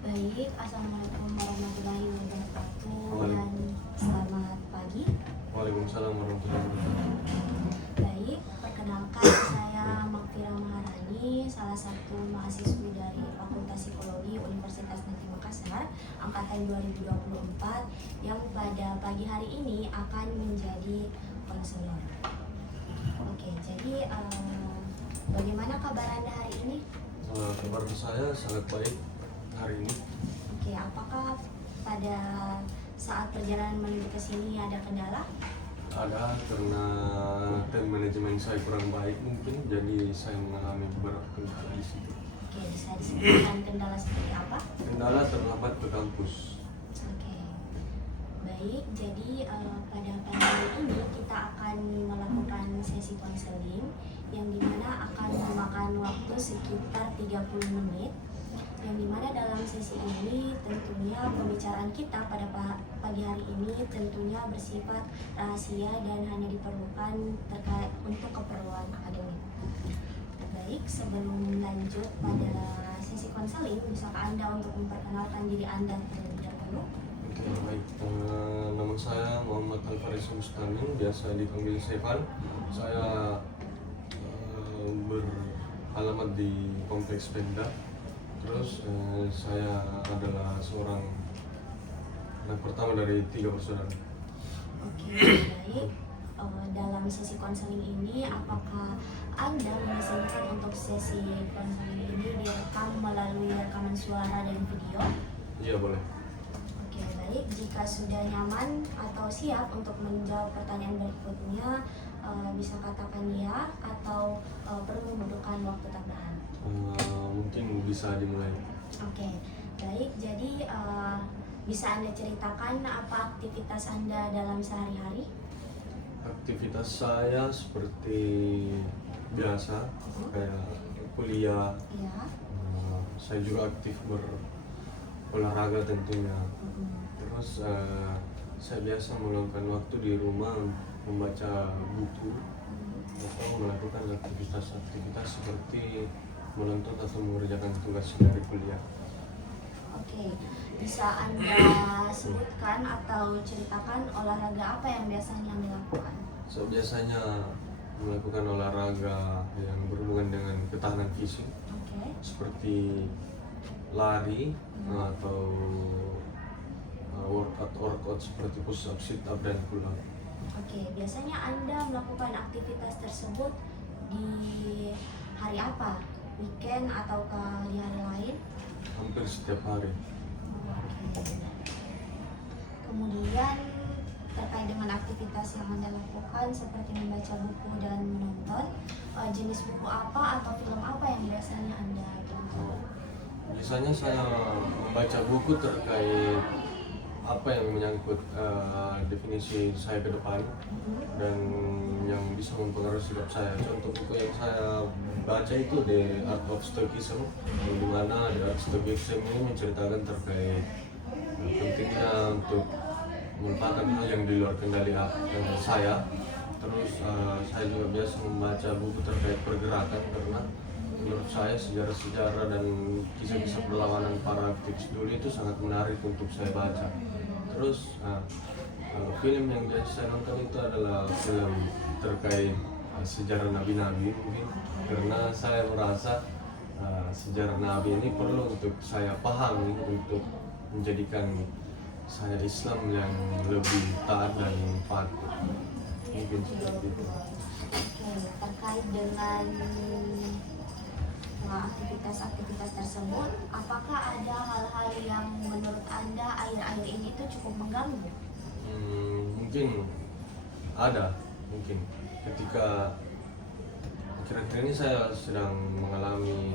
Baik, Assalamualaikum warahmatullahi wabarakatuh dan Waalaikumsalam selamat pagi. warahmatullahi wabarakatuh. Baik, perkenalkan saya Makfira Maharani, salah satu mahasiswi dari Fakultas Psikologi Universitas Negeri Makassar, angkatan 2024, yang pada pagi hari ini akan menjadi konselor. Oke, jadi bagaimana kabar Anda hari ini? Kabar saya sangat baik hari ini. Oke, apakah pada saat perjalanan menuju ke sini ada kendala? Ada karena tim manajemen saya kurang baik mungkin, jadi saya mengalami beberapa kendala di situ. Oke, bisa disebutkan kendala seperti apa? Kendala terlambat ke kampus. Oke, baik. Jadi pada pagi hari ini kita akan melakukan sesi konseling yang dimana akan memakan waktu sekitar 30 menit. Yang dimana dalam sesi ini tentunya pembicaraan kita pada pagi hari ini tentunya bersifat rahasia dan hanya diperlukan terkait untuk keperluan akademik. Baik, sebelum lanjut pada sesi konseling, bisakah Anda untuk memperkenalkan diri Anda terlebih dahulu? Oke, baik. Nama saya Muhammad Alfaris Mustami, biasa dipanggil Sevan. Saya beralamat di Kompleks Pemda. Terus saya adalah seorang anak pertama dari 3 bersaudara. Oke, baik. Dalam sesi konseling ini, apakah Anda mengizinkan untuk sesi konseling ini direkam melalui rekaman suara dan video? Iya, boleh. Oke, baik. Jika sudah nyaman atau siap untuk menjawab pertanyaan berikutnya, bisa katakan ya atau perlu membutuhkan waktu tambahan. Mungkin bisa dimulai. Oke, baik. Jadi bisa Anda ceritakan apa aktivitas Anda dalam sehari-hari? Aktivitas saya seperti biasa, kayak kuliah. Ya. Saya juga aktif berolahraga tentunya. Terus saya biasa meluangkan waktu di rumah membaca buku atau melakukan aktivitas-aktivitas seperti menuntut atau mengerjakan tugas dari kuliah. Oke, bisa Anda sebutkan atau ceritakan olahraga apa yang biasanya Anda lakukan? Saya biasanya melakukan olahraga yang berhubungan dengan ketahanan fisik, Oke. seperti lari atau workout seperti push up, sit up, dan pull up. Oke, biasanya Anda melakukan aktivitas tersebut di hari apa? Weekend ataukah di hari lain? Hampir setiap hari. Oke. Kemudian terkait dengan aktivitas yang Anda lakukan seperti membaca buku dan menonton, jenis buku apa atau film apa yang biasanya Anda tonton? Biasanya saya membaca buku terkait apa yang menyangkut definisi saya ke depan dan yang bisa mempengaruhi sikap saya. Contoh buku yang saya baca itu The Art of Stoicism, di mana The Art of Stoicism ini menceritakan terkait pentingnya untuk melupakan hal yang di luar kendali saya. Terus saya juga biasa membaca buku terkait pergerakan karena menurut saya sejarah-sejarah dan kisah-kisah perlawanan para aktivis dulu itu sangat menarik untuk saya baca. Terus film yang biasa saya nonton itu adalah film terkait sejarah nabi-nabi mungkin, karena saya merasa sejarah nabi ini perlu untuk saya pahami untuk menjadikan saya Islam yang lebih taat dan patuh. Mungkin seperti itu. Oke, terkait dengan aktivitas-aktivitas tersebut, apakah ada hal-hal yang menurut Anda akhir-akhir ini itu cukup mengganggu? Mungkin ada, mungkin ketika akhir-akhir ini saya sedang mengalami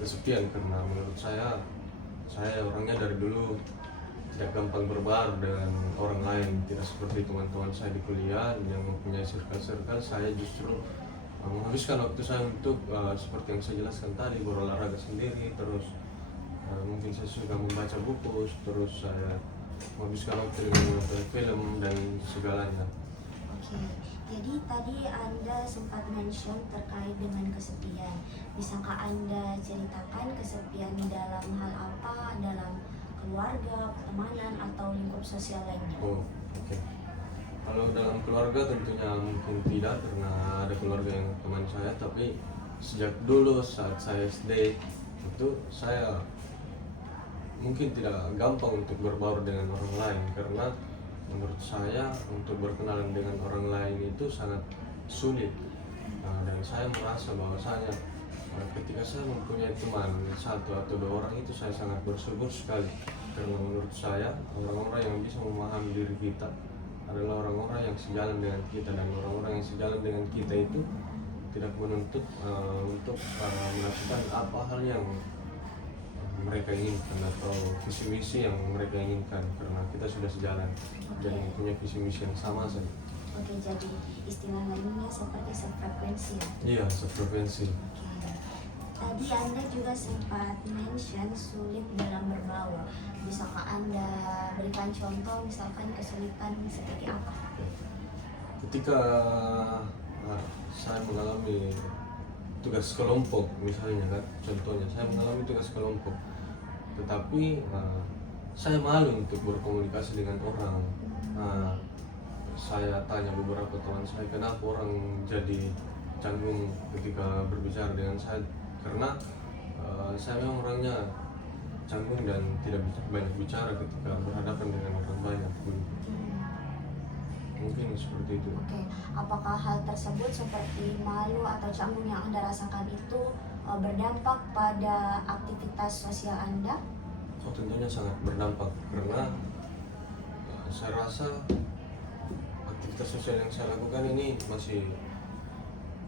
kesepian karena menurut saya orangnya dari dulu tidak gampang berbaur dengan orang lain, tidak seperti teman-teman saya di kuliah yang mempunyai circle-circle. Saya justru menghabiskan waktu saya untuk seperti yang saya jelaskan tadi, berolahraga sendiri. Terus mungkin saya suka membaca buku, terus saya menghabiskan waktu dengan menonton film dan segalanya. Oke, Jadi tadi Anda sempat mention terkait dengan kesepian. Bisakah Anda ceritakan kesepian dalam hal apa, dalam keluarga, pertemanan, atau lingkup sosial lainnya? Oh, oke. Kalau dalam keluarga tentunya mungkin tidak, karena ada keluarga yang teman saya, tapi sejak dulu saat saya SD itu saya mungkin tidak gampang untuk berbaur dengan orang lain, karena menurut saya untuk berkenalan dengan orang lain itu sangat sulit. Dan saya merasa bahwasanya ketika saya mempunyai teman satu atau dua orang itu saya sangat bersyukur sekali, karena menurut saya orang-orang yang bisa memahami diri kita adalah orang-orang yang sejalan dengan kita, dan orang-orang yang sejalan dengan kita itu tidak menuntut untuk melakukan apa hal yang mereka inginkan atau visi misi yang mereka inginkan, karena kita sudah sejalan dan punya visi misi yang sama saja. Oke, jadi istilah lainnya seperti sefrekuensi ya? Iya, sefrekuensi. Oke. Tadi Anda juga sempat mention sulit dalam berbaur. Bisakah Anda berikan contoh, misalkan kesulitan seperti apa? Ketika saya mengalami tugas kelompok misalnya kan, contohnya saya mengalami tugas kelompok, tetapi saya malu untuk berkomunikasi dengan orang. Saya tanya beberapa teman saya, kenapa orang jadi canggung ketika berbicara dengan saya, karena saya memang orangnya canggung dan tidak banyak bicara ketika berhadapan dengan orang banyak. Mungkin seperti itu. Oke, apakah hal tersebut seperti malu atau canggung yang Anda rasakan itu berdampak pada aktivitas sosial Anda? Oh, tentunya sangat berdampak, karena saya rasa aktivitas sosial yang saya lakukan ini masih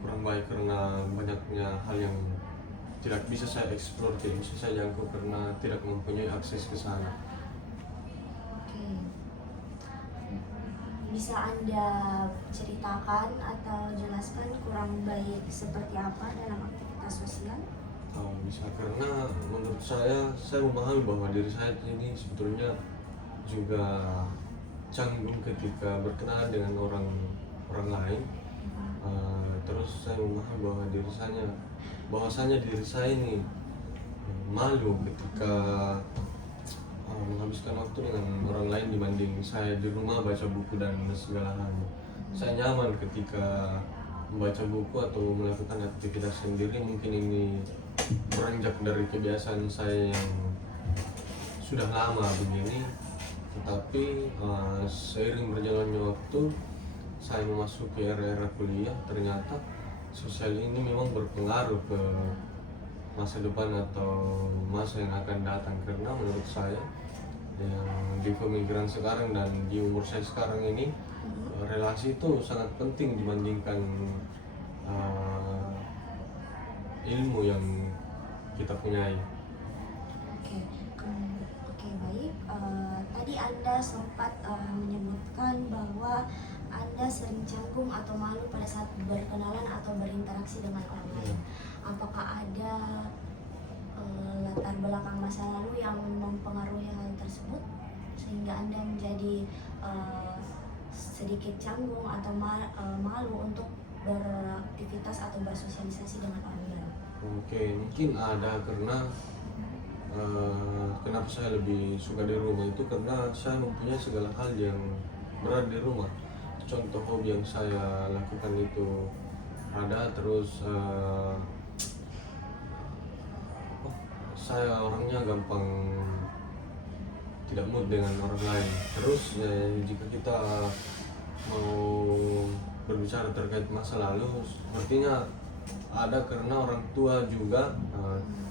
kurang baik, karena banyaknya hal yang tidak bisa saya eksplor, tidak bisa saya jangkau karena tidak mempunyai akses ke sana. Oke. Bisa Anda ceritakan atau jelaskan kurang baik seperti apa dalam aktivitas sosial? Bisa, karena menurut saya memahami bahwa diri saya ini sebetulnya juga canggung ketika berkenalan dengan orang lain. Terus saya memahami bahwasanya diri saya ini malu ketika menghabiskan waktu dengan orang lain dibanding saya di rumah baca buku dan segala halnya. Saya nyaman ketika membaca buku atau melakukan aktivitas sendiri. Mungkin ini beranjak dari kebiasaan saya yang sudah lama begini, tetapi seiring berjalannya waktu saya memasuki era-era kuliah, ternyata sosial ini memang berpengaruh ke masa depan atau masa yang akan datang, karena menurut saya yang di pemikiran sekarang dan di umur saya sekarang ini relasi itu sangat penting dibandingkan ilmu yang kita punyai. Oke, baik. Tadi Anda sempat menyebutkan bahwa Anda sering canggung atau malu pada saat berkenalan atau berinteraksi dengan orang lain. Apakah ada latar belakang masa lalu yang mempengaruhi hal tersebut sehingga Anda menjadi sedikit canggung atau malu untuk beraktivitas atau bersosialisasi dengan orang lain? Oke, mungkin ada, karena kenapa saya lebih suka di rumah itu karena saya mempunyai segala hal yang berada di rumah. Contoh hobi yang saya lakukan itu ada, terus saya orangnya gampang tidak mood dengan orang lain. Terus jika kita mau berbicara terkait masa lalu, sepertinya ada, karena orang tua juga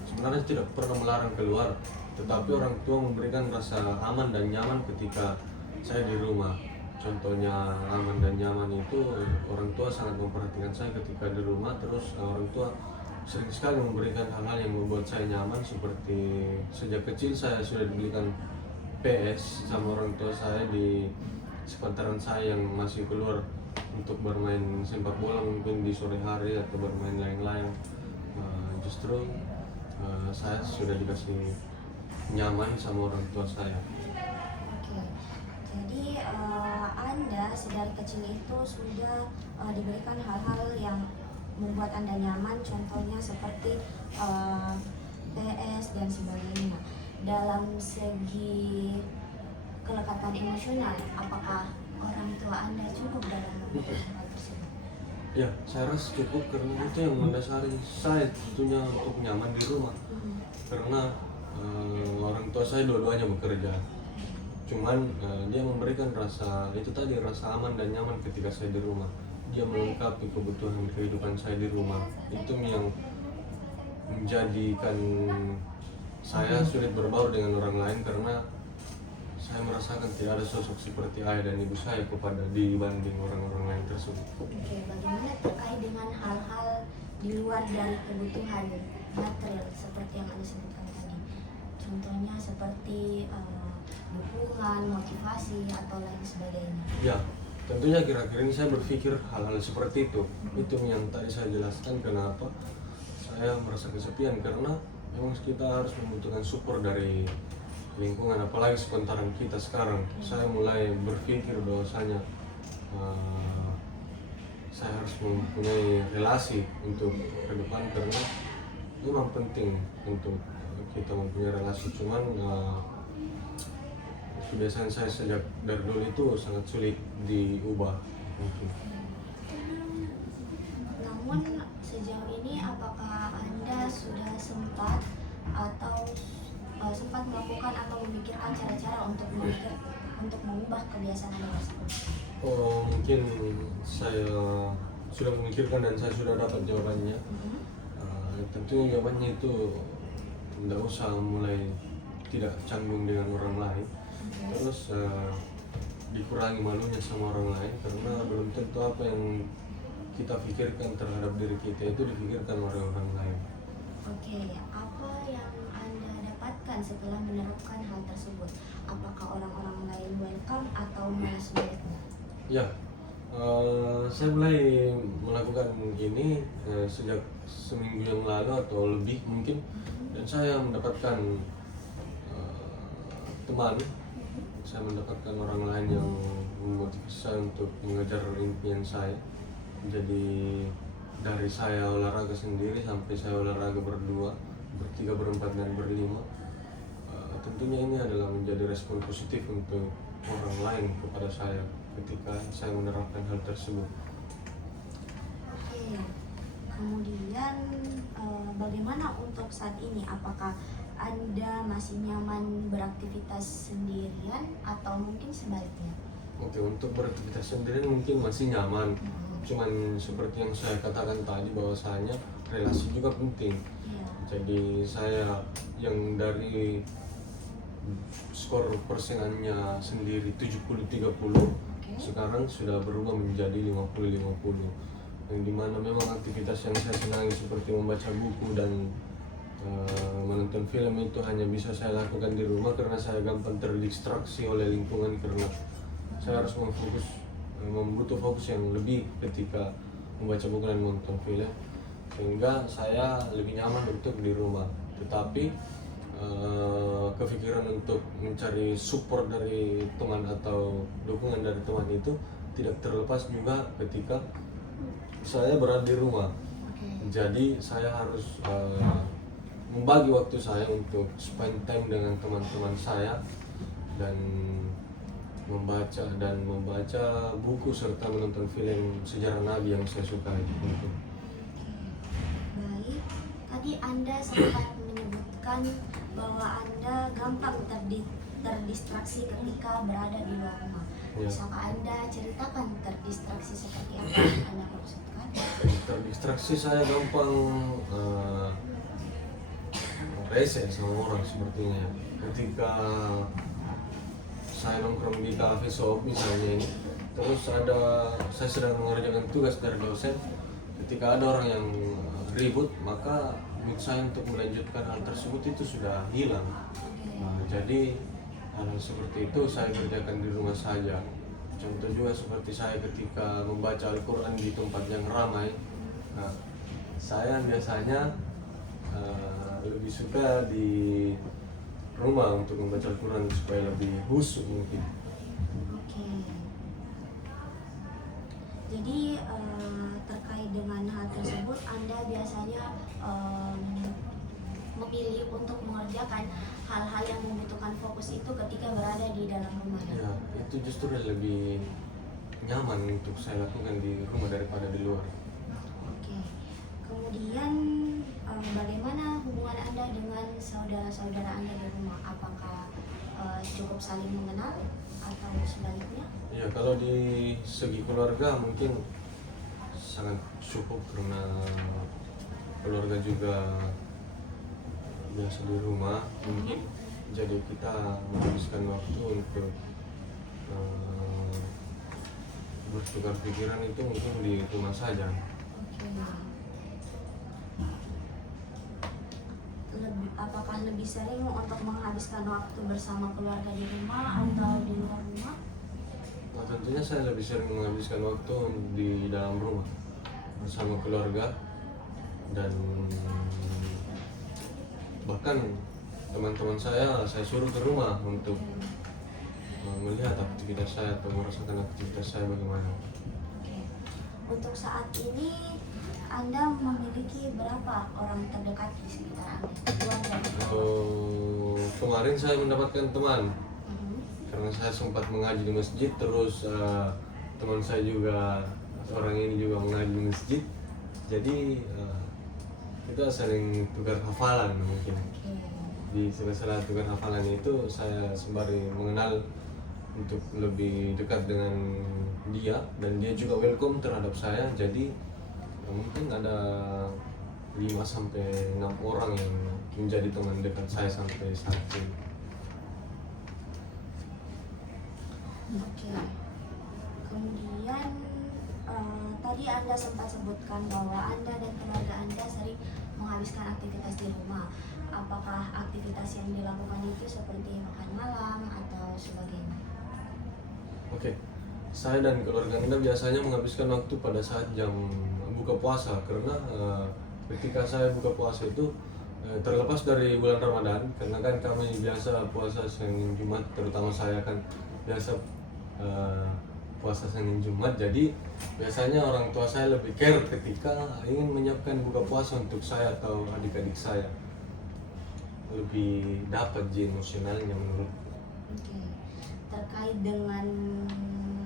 sebenarnya tidak pernah melarang keluar, tetapi orang tua memberikan rasa aman dan nyaman ketika saya di rumah. Contohnya aman dan nyaman itu orang tua sangat memperhatikan saya ketika di rumah. Terus orang tua sering sekali memberikan hal-hal yang membuat saya nyaman, seperti sejak kecil saya sudah dibelikan PS sama orang tua saya di sepantaran saya yang masih keluar untuk bermain sepak bola mungkin di sore hari atau bermain lain-lain. Justru saya sudah dikasih nyaman sama orang tua saya. Oke, Jadi Anda sedari kecil itu sudah diberikan hal-hal yang membuat Anda nyaman, contohnya seperti PS dan sebagainya. Dalam segi kelekatan emosional, apakah orang tua Anda cukup dalam memberikan hal tersebut? Ya, saya rasa cukup karena itu yang mendasari saya tentunya untuk nyaman di rumah. Karena orang tua saya dua-duanya bekerja. Cuman dia memberikan rasa itu tadi, rasa aman dan nyaman ketika saya di rumah. Dia melengkapi kebutuhan kehidupan saya di rumah. Itu yang menjadikan saya sulit berbaur dengan orang lain karena saya merasakan tidak ada sosok seperti ayah dan ibu saya kepada dibanding orang-orang lain tersebut. Oke, bagaimana terkait dengan hal-hal di luar dari kebutuhan material seperti yang Anda sebutkan tadi? Contohnya seperti dukungan, motivasi, atau lain sebagainya. Ya, tentunya kira-kira ini saya berpikir hal-hal seperti itu. Itu yang tadi saya jelaskan kenapa saya merasa kesepian, karena memang kita harus membutuhkan support dari lingkungan, apalagi sepantaran kita sekarang. Saya mulai berpikir bahwasanya saya harus mempunyai relasi untuk ke depan karena memang penting untuk kita mempunyai relasi. Cuman kebiasaan saya sejak dari dulu itu sangat sulit diubah mungkin. Namun sejauh ini apakah Anda sudah sempat atau sempat melakukan atau memikirkan cara-cara untuk mengubah kebiasaan Anda tersebut? Oh, mungkin saya sudah memikirkan dan saya sudah dapat jawabannya. Tentunya jawabannya itu tidak usah mulai tidak canggung dengan orang lain, terus dikurangi malunya sama orang lain karena belum tentu apa yang kita pikirkan terhadap diri kita itu dipikirkan oleh orang lain. Oke, apa yang Anda dapatkan setelah menerapkan hal tersebut? Apakah orang-orang lain welcome atau malah sebaliknya? Ya, saya mulai melakukan ini sejak seminggu yang lalu atau lebih mungkin, dan saya mendapatkan teman, saya mendapatkan orang lain yang memotivasi saya untuk mengejar impian saya. Jadi dari saya olahraga sendiri sampai saya olahraga berdua, bertiga, berempat, dan berlima, tentunya ini adalah menjadi respon positif untuk orang lain kepada saya ketika saya menerapkan hal tersebut. Oke, kemudian bagaimana untuk saat ini? Apakah Anda masih nyaman beraktivitas sendirian atau mungkin sebaliknya? Oke, untuk beraktivitas sendiri mungkin masih nyaman. Cuman seperti yang saya katakan tadi bahwasanya relasi juga penting. Iya. Jadi saya yang dari skor persenannya sendiri 70-30, sekarang sudah berubah menjadi 50-50, yang dimana memang aktivitas yang saya senangi seperti membaca buku dan menonton film itu hanya bisa saya lakukan di rumah karena saya gampang terdistraksi oleh lingkungan karena saya harus membutuh fokus yang lebih ketika membaca buku dan menonton film, sehingga saya lebih nyaman untuk di rumah. Tetapi kepikiran untuk mencari support dari teman atau dukungan dari teman itu tidak terlepas juga ketika saya berada di rumah. Jadi saya harus membagi waktu saya untuk spend time dengan teman-teman saya dan membaca buku serta menonton film sejarah Nabi yang saya sukai. Baik, tadi Anda sempat menyebutkan bahwa Anda gampang terdistraksi ketika berada di luar rumah. Ya. Bisakah Anda ceritakan terdistraksi seperti apa yang Anda maksudkan? Terdistraksi saya gampang rese sama orang sepertinya. Ketika saya nongkrong di cafe shop misalnya ini, terus saya sedang mengerjakan tugas dari dosen, ketika ada orang yang ribut, maka mood saya untuk melanjutkan hal tersebut itu sudah hilang. Jadi hal seperti itu saya kerjakan di rumah saja. Contoh juga seperti saya ketika membaca Al-Quran di tempat yang ramai. Nah, saya biasanya lebih suka di rumah untuk membaca Al-Quran supaya lebih khusyuk mungkin. Oke. Jadi terkait dengan hal tersebut, Anda biasanya memilih untuk mengerjakan hal-hal yang membutuhkan fokus itu ketika berada di dalam rumah. Ya, itu justru lebih nyaman untuk saya lakukan di rumah daripada di luar. Oke. Kemudian bagaimana hubungan Anda dengan saudara-saudara Anda di rumah? Apakah cukup saling mengenal atau sebaliknya? Ya, kalau di segi keluarga mungkin sangat cukup karena keluarga juga biasa di rumah mungkin, jadi kita menghabiskan waktu untuk bertukar pikiran itu mungkin di rumah saja. Oke. Apakah lebih sering untuk menghabiskan waktu bersama keluarga di rumah atau di luar rumah? Nah, tentunya saya lebih sering menghabiskan waktu di dalam rumah bersama keluarga, dan bahkan teman-teman saya suruh ke rumah untuk melihat aktivitas saya atau merasakan aktivitas saya bagaimana. Oke. Untuk saat ini Anda memiliki berapa orang terdekat di sekitar Anda? Keluarga. Kemarin saya mendapatkan teman Mhm. karena saya sempat mengaji di masjid, terus teman saya juga, orang ini juga mengaji di masjid, jadi kita sering tukar hafalan mungkin. Oke. Di sela-sela tukar hafalan itu saya sembari mengenal untuk lebih dekat dengan dia, dan dia juga welcome terhadap saya. Jadi mungkin ada 5 sampai 6 orang yang menjadi teman dekat saya sampai saat ini. Oke. Kemudian tadi Anda sempat sebutkan bahwa Anda dan keluarga Anda sering menghabiskan aktivitas di rumah. Apakah aktivitas yang dilakukan itu seperti makan malam atau sebagainya? Oke, saya dan keluarga Anda biasanya menghabiskan waktu pada saat jam buka puasa, karena ketika saya buka puasa itu terlepas dari bulan Ramadan, karena kan kami biasa puasa Senin Jumat, terutama saya kan biasa puasa Senin Jumat, jadi biasanya orang tua saya lebih care ketika ingin menyiapkan buka puasa untuk saya atau adik-adik saya, lebih dapat emosionalnya menurut. Oke. Terkait dengan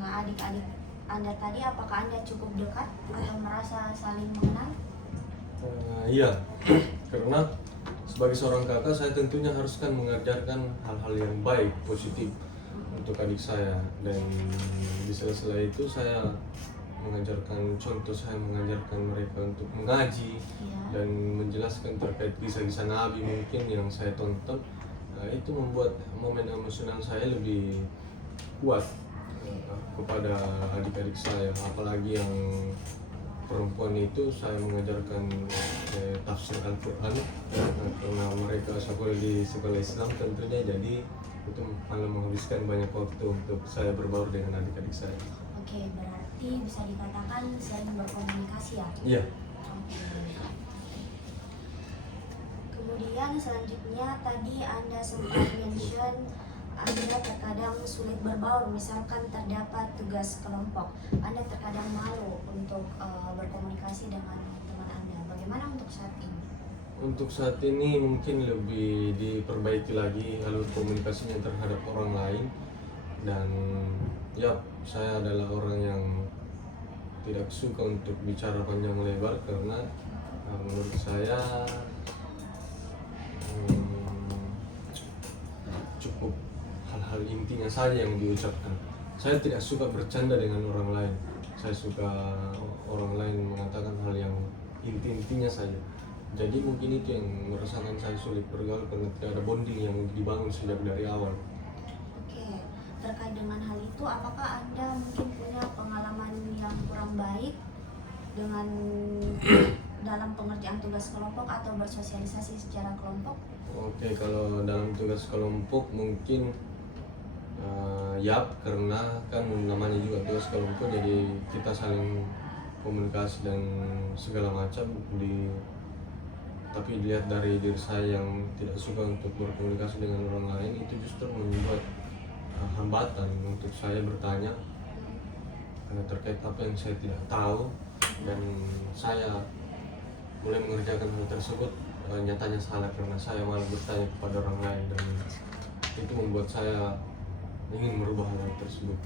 adik-adik Anda tadi, apakah Anda cukup dekat atau merasa saling mengenal? Iya, karena sebagai seorang kakak saya tentunya harus kan mengajarkan hal-hal yang baik, positif untuk adik saya, dan di sela-sela itu saya mengajarkan contoh, saya mengajarkan mereka untuk mengaji Iya. dan menjelaskan terkait kisah-kisah Nabi mungkin yang saya tonton. Itu membuat momen emosional saya lebih kuat kepada adik-adik saya, apalagi yang perempuan itu saya mengajarkan tafsir Al-Quran karena mereka sekolah di sekolah Islam tentunya, jadi itu malah menghabiskan banyak waktu untuk saya berbaur dengan adik-adik saya. Oke, berarti bisa dikatakan sering berkomunikasi ya? Iya. Oke. Kemudian selanjutnya tadi Anda sempat mention Anda terkadang sulit berbaur, misalkan terdapat tugas kelompok. Anda terkadang malu untuk berkomunikasi dengan teman Anda. Bagaimana untuk saat ini? Untuk saat ini mungkin lebih diperbaiki lagi alur komunikasinya terhadap orang lain, dan ya saya adalah orang yang tidak suka untuk bicara panjang lebar karena menurut saya cukup hal-hal intinya saja yang diucapkan. Saya tidak suka bercanda dengan orang lain. Saya suka orang lain mengatakan hal yang inti-intinya saja. Jadi mungkin itu yang merasakan saya sulit bergaul karena tidak ada bonding yang dibangun sejak dari awal. Oke, terkait dengan hal itu, apakah Anda mungkin punya pengalaman yang kurang baik dengan dalam pengerjaan tugas kelompok atau bersosialisasi secara kelompok? Oke, kalau dalam tugas kelompok mungkin ya, karena kan namanya juga tugas kelompok, jadi kita saling komunikasi dan segala macam tapi dilihat dari diri saya yang tidak suka untuk berkomunikasi dengan orang lain, itu justru membuat hambatan untuk saya bertanya terkait apa yang saya tidak tahu, dan saya mulai mengerjakan hal tersebut nyatanya salah karena saya malah bertanya kepada orang lain, dan itu membuat saya ingin merubah hal tersebut.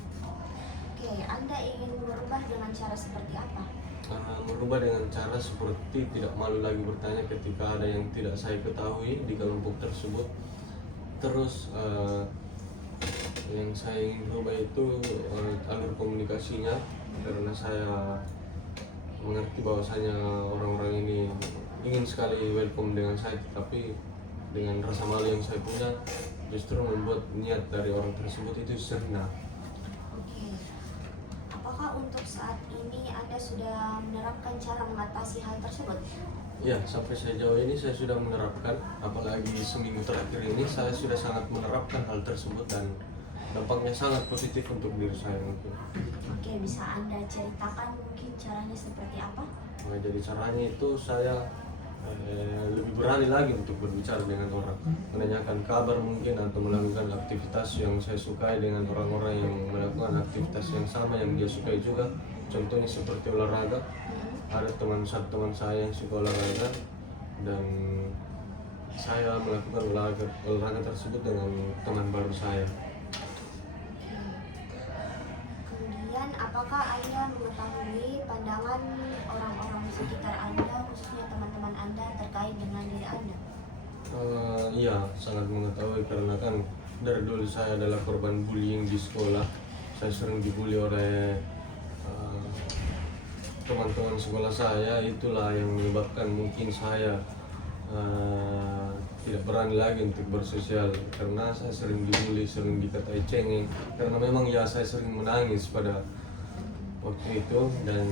Oke, Anda ingin merubah dengan cara seperti apa? Merubah dengan cara seperti tidak malu lagi bertanya ketika ada yang tidak saya ketahui di kelompok tersebut. Terus yang saya ingin rubah itu alur komunikasinya, karena saya mengerti bahwasanya orang-orang ini ingin sekali welcome dengan saya, tapi dengan rasa malu yang saya punya justru membuat niat dari orang tersebut itu sirna. Oke, apakah untuk saat ini Anda sudah menerapkan cara mengatasi hal tersebut? Ya, sampai sejauh ini saya sudah menerapkan, apalagi seminggu terakhir ini saya sudah sangat menerapkan hal tersebut dan dampaknya sangat positif untuk diri saya mungkin. Oke, bisa Anda ceritakan mungkin caranya seperti apa? Nah, jadi caranya itu saya lebih berani lagi untuk berbicara dengan orang, menanyakan kabar mungkin atau melakukan aktivitas yang saya sukai dengan orang-orang yang melakukan aktivitas yang sama yang dia sukai juga. Contohnya seperti olahraga, ada satu teman saya yang suka olahraga dan saya melakukan olahraga tersebut dengan teman baru saya. Kemudian, apakah Anda mengetahui pandangan orang-orang sekitar Anda, khususnya teman-teman Anda, terkait dengan diri Anda? Iya, sangat mengetahui karena kan dari dulu saya adalah korban bullying di sekolah. Saya sering dibully oleh teman-teman sekolah saya, itulah yang menyebabkan mungkin saya tidak berani lagi untuk bersosial karena saya sering dibully, sering dikatai cengeng, karena memang ya saya sering menangis pada waktu itu dan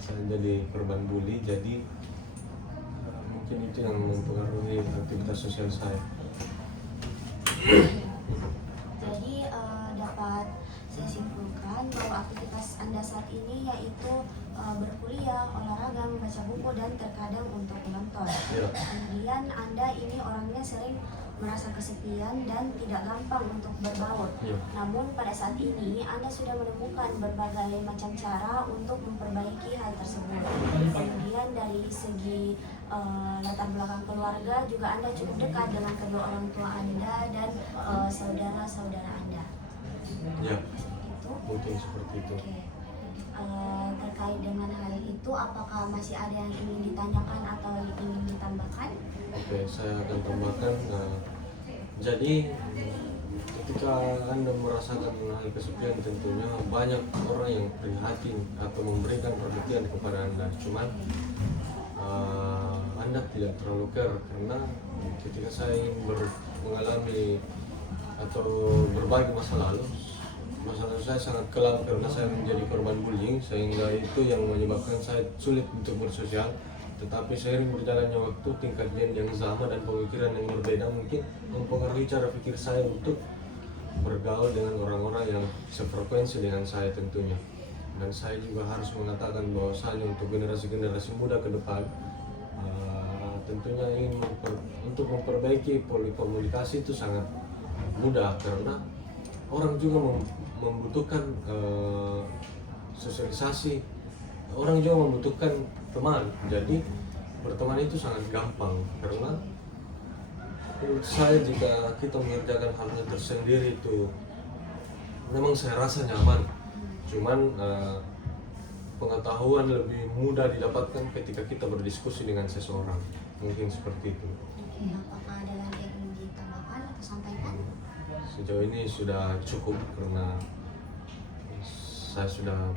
saya jadi korban bully, jadi mungkin itu yang mempengaruhi aktivitas sosial saya. Jadi dapat saya simpulkan bahwa aktivitas Anda saat ini yaitu berkuliah, olahraga, membaca buku, dan terkadang untuk menonton. Ya. Kemudian Anda ini orangnya sering merasa kesepian dan tidak gampang untuk berbaur. Ya. Namun pada saat ini Anda sudah menemukan berbagai macam cara untuk memperbaiki hal tersebut. Kemudian dari segi latar belakang keluarga juga Anda cukup dekat dengan kedua orang tua Anda dan saudara-saudara Anda. Ya, Itu. mungkin seperti itu. Oke. Terkait dengan hal itu, apakah masih ada yang ingin ditanyakan atau ingin ditambahkan? Oke, saya akan tambahkan. Jadi ketika Anda merasakan hal kesepian, tentunya banyak orang yang prihatin atau memberikan perhatian kepada Anda. Cuman Anda tidak terlalu care karena ketika saya ingin mengalami atau berbagi masa lalu saya sangat kelam karena saya menjadi korban bullying, sehingga itu yang menyebabkan saya sulit untuk bersosial. Tetapi seiring berjalannya waktu, tingkat gen yang sama dan pemikiran yang berbeda mungkin mempengaruhi cara pikir saya untuk bergaul dengan orang-orang yang sefrekuensi dengan saya tentunya. Dan saya juga harus mengatakan bahwasanya untuk generasi-generasi muda ke depan, tentunya ingin untuk memperbaiki pola komunikasi itu sangat mudah karena orang juga membutuhkan sosialisasi, orang juga membutuhkan teman. Jadi berteman itu sangat gampang karena menurut saya jika kita mengerjakan halnya tersendiri itu memang saya rasa nyaman. Cuman pengetahuan lebih mudah didapatkan ketika kita berdiskusi dengan seseorang. Mungkin seperti itu. Oke, apakah ada lagi yang ingin ditambahkan atau sampaikan? Sejauh ini sudah cukup karena saya sudah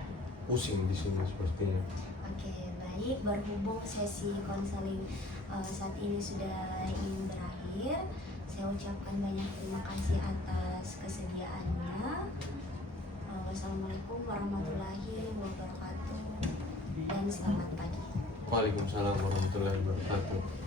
pusing di sini sepertinya. Oke, baik. Berhubung sesi konseling saat ini sudah ingin berakhir, saya ucapkan banyak terima kasih atas kesediaannya. Wassalamualaikum warahmatullahi wabarakatuh dan selamat pagi. Waalaikumsalam warahmatullahi wabarakatuh.